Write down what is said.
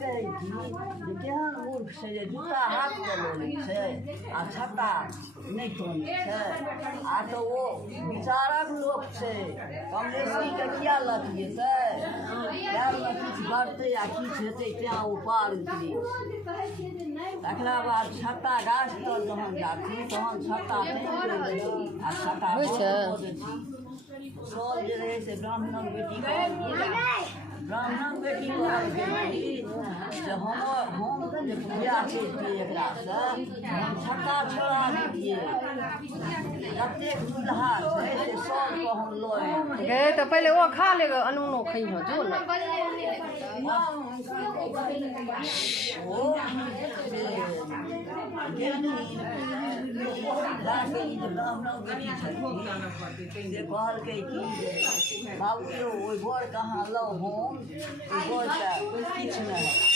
कहै छी जे केहन मूर्ख छै जे जूता हाथ चलै छै आ छत्ता नहि खोलै छै। आ तऽ ओ विचारक लोक छै, कमलेशीके किया लग जेतै, पैरमे किछु बढ़तै आ किछु हेतै तेँ ओ पार उतरी। तकरा बाद छत्ता गाछ तर जहन जाथि तहन छत्ता टाँगि दै छी आ छत्ता बन्द कऽ दै छी। सब जे रहै से ब्राह्मणक बेटी कहलकै जे हम जे बिआह करितियै एकरासँ हम छत्ता छोड़ा दितियै। जतेक दुल्हा छै से सबके हम लऽ गे तऽ पहिले ओ खा ले अनूनो खइहो जो ने ब्राह्मणक बेटी छथिन से कहलकै कि बाबू यौ ओहि बर कहाँ लौ हम ओहि बरके किछु नहि